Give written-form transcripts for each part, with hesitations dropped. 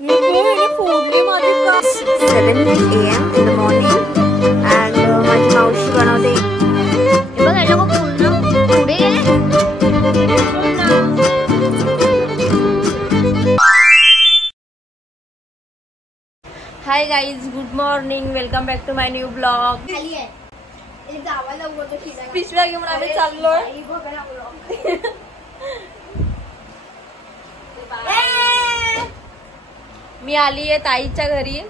7 AM in the morning and माझी मावशी बनवते. बघ हे लोक पूर्ण पुढे गेले. Hi guys, good morning, welcome back to my new blog. पिशव्या घेऊन आम्ही चाललोय. मी आली आहे ताईच्या घरी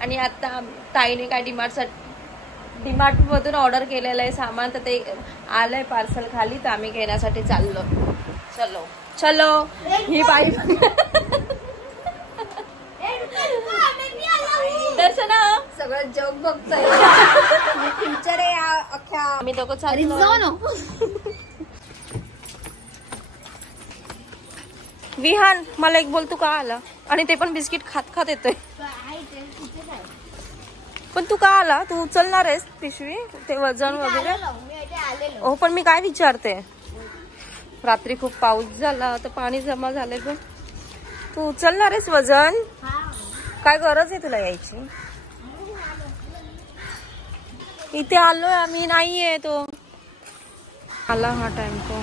आणि आता ताईने काय डीमार्ट मधून ऑर्डर केलेलं आहे सामान, तर ते आलंय पार्सल खाली, तर आम्ही घेण्यासाठी चाललो. चलो चलो. ही बाई दर्शना सगळं जग बघतोय. फ्युचर आहे अख्ख्या. आम्ही दोघं चाललो. विहान मला एक बोल, तू का आला? आणि ते पण बिस्किट खात खात येतोय. पण तू का आला? तू उचलणार आहेस पिशवी, ते वजन वगैरे? हो, पण मी काय विचारते, रात्री खूप पाऊस झाला तर पाणी जमा झाले, पण तू उचलणार आहेस वजन? काय गरज आहे तुला यायची? इथे आलोय आम्ही, नाहीये तो आला. हा टाइम तो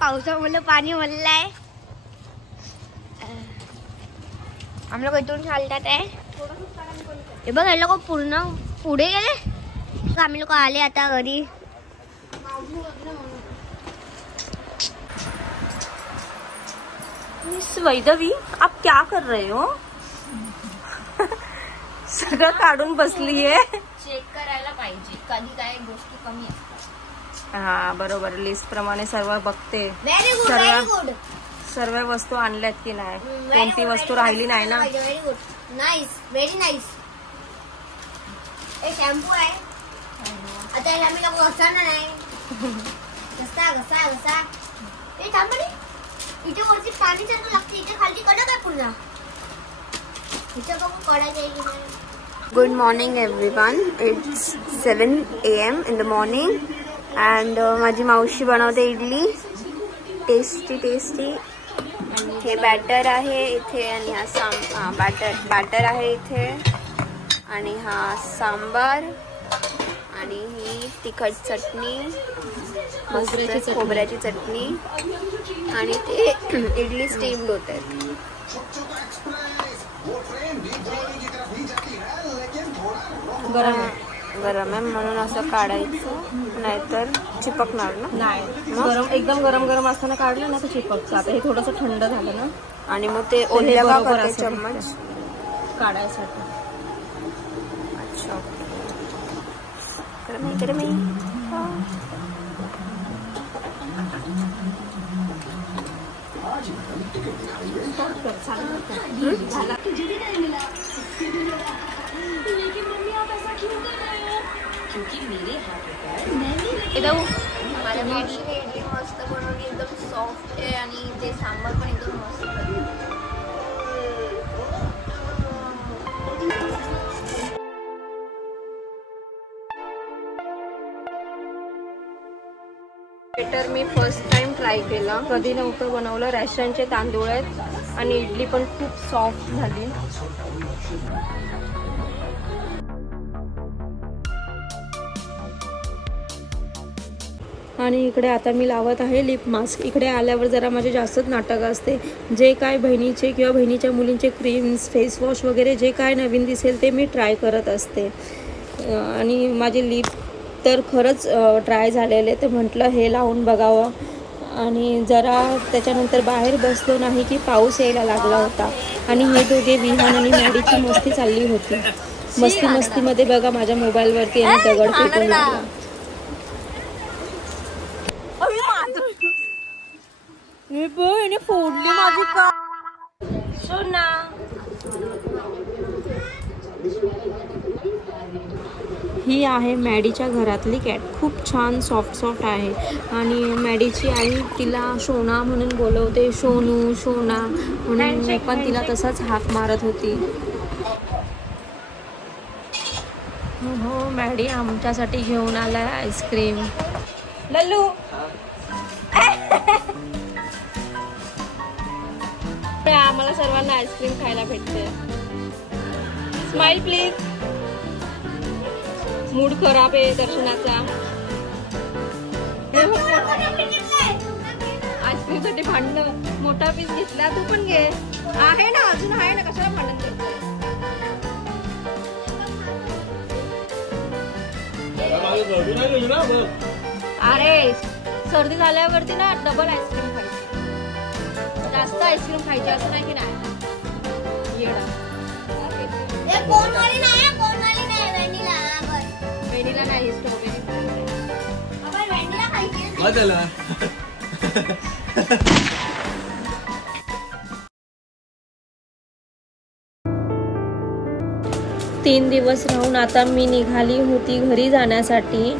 पावसामुळे पाणी भरलंय. आम्ही लोक इथून चालतात आहे. हे बघ हे लोक पूर्ण पुढे गेले. आम्ही लोक आले आता घरी. मिस वैदवी, आप क्या कर रहे हो? सगळं काढून बसलीये. चेक करायला पाहिजे, कधी काय गोष्टी कमी असतात. हा बरोबर, लिस्ट प्रमाणे सर्व बघते. सर्व वस्तू आणल्यात की नाही, कोणती वस्तू राहिली नाही ना. Very good, nice, very nice. हे शॅम्पू आहे. आता आम्ही लोक घसाना नाही. घसा घसा घसा. हे थांबणे, इथे वरती पाणी चालू लागते, इथे खाली कडक आहे पुन्हा. इथे बघू कडायचं आहे की नाही. Good morning everyone. It's 7 AM in the morning and माझी मावशी बनवते इडली. Tasty tasty. हे बॅटर आहे इथे आणि हा बॅटर आहे इथे आणि हा सांबार आणि ही तिखट चटणी, मस्त खोबऱ्याची चटणी आणि ते इडली स्टीम्ड होत आहेत. गरम आहे म्हणून असं काढायचं, नाहीतर चिपकणार ना. नाही, गरम एकदम गरम गरम असताना काढलं ना तर चिपकतं. आता हे थोडंसं थंड झालं ना, आणि मग ते ओल्या का करते चम्मच काढायसाठी. अच्छा, गरम आहे. माझ्या मावशीने इडली मस्त बनवली, एकदम सॉफ्ट आहे आणि ते सांबार पण एकदम मस्त. बॅटर मी फर्स्ट टाइम ट्राय केला, कधी नव्हतं बनवलं. रेशनचे तांदूळ आहेत आणि इडली पण खूप सॉफ्ट झाली. आणि इकडे आता मी लावत आहे लिप मास्क. इकडे आल्यावर जरा माझे जास्तच नाटक असते. जे काय बहिणीचे किंवा बहिणीच्या मुलींचे क्रीम्स, फेस वॉश वगैरे जे काय नवीन दिसेल ते मी ट्राय करत असते. आणि माझे लिप तर खरंच ड्राय झालेले, तर म्हटलं हे लावून बघावं. आणि जरा त्याच्यानंतर बाहेर बसलो नाही की पाऊस यायला लागला होता आणि हे दोघे विहान आणि मॅडीची मस्ती चालली होती. मस्तीमध्ये बघा माझ्या मोबाईलवरती आणि दगड फेकून लागला. फोडली माझी का सोना. ही आहे मॅडीच्या घरातली कॅट. खूप छान सॉफ्ट आहे आणि मॅडीची आई तिला सोना म्हणून बोलवते, सोनू सोना म्हणून. मी पण तिला तसाच हाक मारत होती. हो मॅडी आमच्यासाठी घेऊन आलाय आईस्क्रीम. लल्लू आम्हाला सर्वांना आईस्क्रीम खायला भेटते. Smile please. मूड खराब आहे दर्शनाचा. आईस्क्रीम साठी भांडण. मोठा पीस घेतला तू पण घे. आहे ना अजून आहे ना कशाला भांडण करते. अरे सर्दी झाल्यावरती ना डबल आईस्क्रीम खायची. जास्त आईस्क्रीम खायची असं नाही की नाही. वेणीला नाही स्ट्रॉबेरी. तीन दिवस राहून आता मी निघाली होती घरी जाण्यासाठी.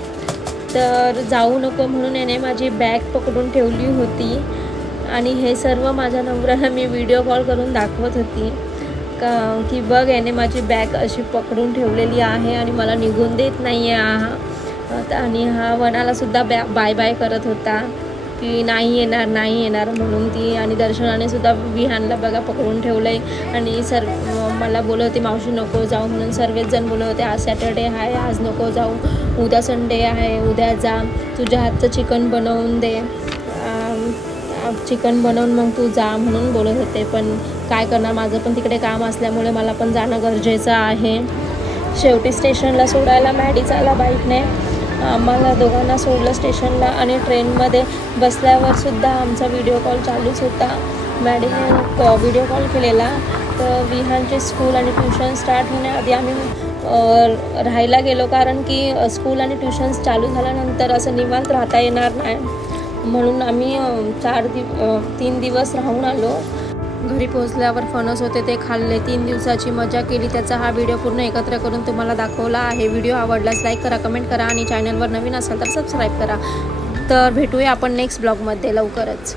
तर जाऊ नको म्हणून याने माझी बॅग पकडून ठेवली होती आणि हे सर्व माझ्या नवऱ्याला मी व्हिडिओ कॉल करून दाखवत होती की बघ याने माझी बॅग अशी पकडून ठेवलेली आहे आणि मला निघून देत नाही आहे. आणि हा वनालासुद्धा बाय बाय करत होता की नाही येणार म्हणून ती. आणि दर्शनाने सुद्धा विहानला बघा पकडून ठेवलं आहे. आणि मला बोलत होते मावशी नको जाऊ म्हणून. सर्वच जण बोलत होते आज सॅटर्डे आहे आज नको जाऊ, उद्या संडे आहे उद्या जा, तुझ्या हातचं चिकन बनवून दे, चिकन बनवून मग तू जा म्हणून बोलत होते. पण काय करणार माझं पण तिकडे काम असल्यामुळे मला पण जाणं गरजेचं आहे. शेवटी स्टेशनला सोडायला मॅडीचा आला बाईकने. आम्हाला दोघांना सोडलं स्टेशनला आणि ट्रेनमध्ये बसल्यावरसुद्धा आमचा व्हिडिओ कॉल चालूच होता. मॅडीने व्हिडिओ कॉल केलेला. तर विहानचे स्कूल आणि ट्युशन स्टार्ट होण्याआधी आम्ही राहायला गेलो कारण की स्कूल आणि ट्युशन्स चालू झाल्यानंतर असं निवांत राहता येणार नाही म्हणून आम्ही 3 दिवस राहून आलो. घरी पोहोचल्यावर फणस होते ते खाल्ले. 3 दिवसाची मजा केली. त्याचा हा व्हिडिओ पूर्ण एकत्र करून तुम्हाला दाखवला आहे. व्हिडिओ आवडल्यास लाईक करा, कमेंट करा आणि चॅनलवर नवीन असाल तर सबस्क्राईब करा. तर भेटूया आपण नेक्स्ट ब्लॉगमध्ये लवकरच.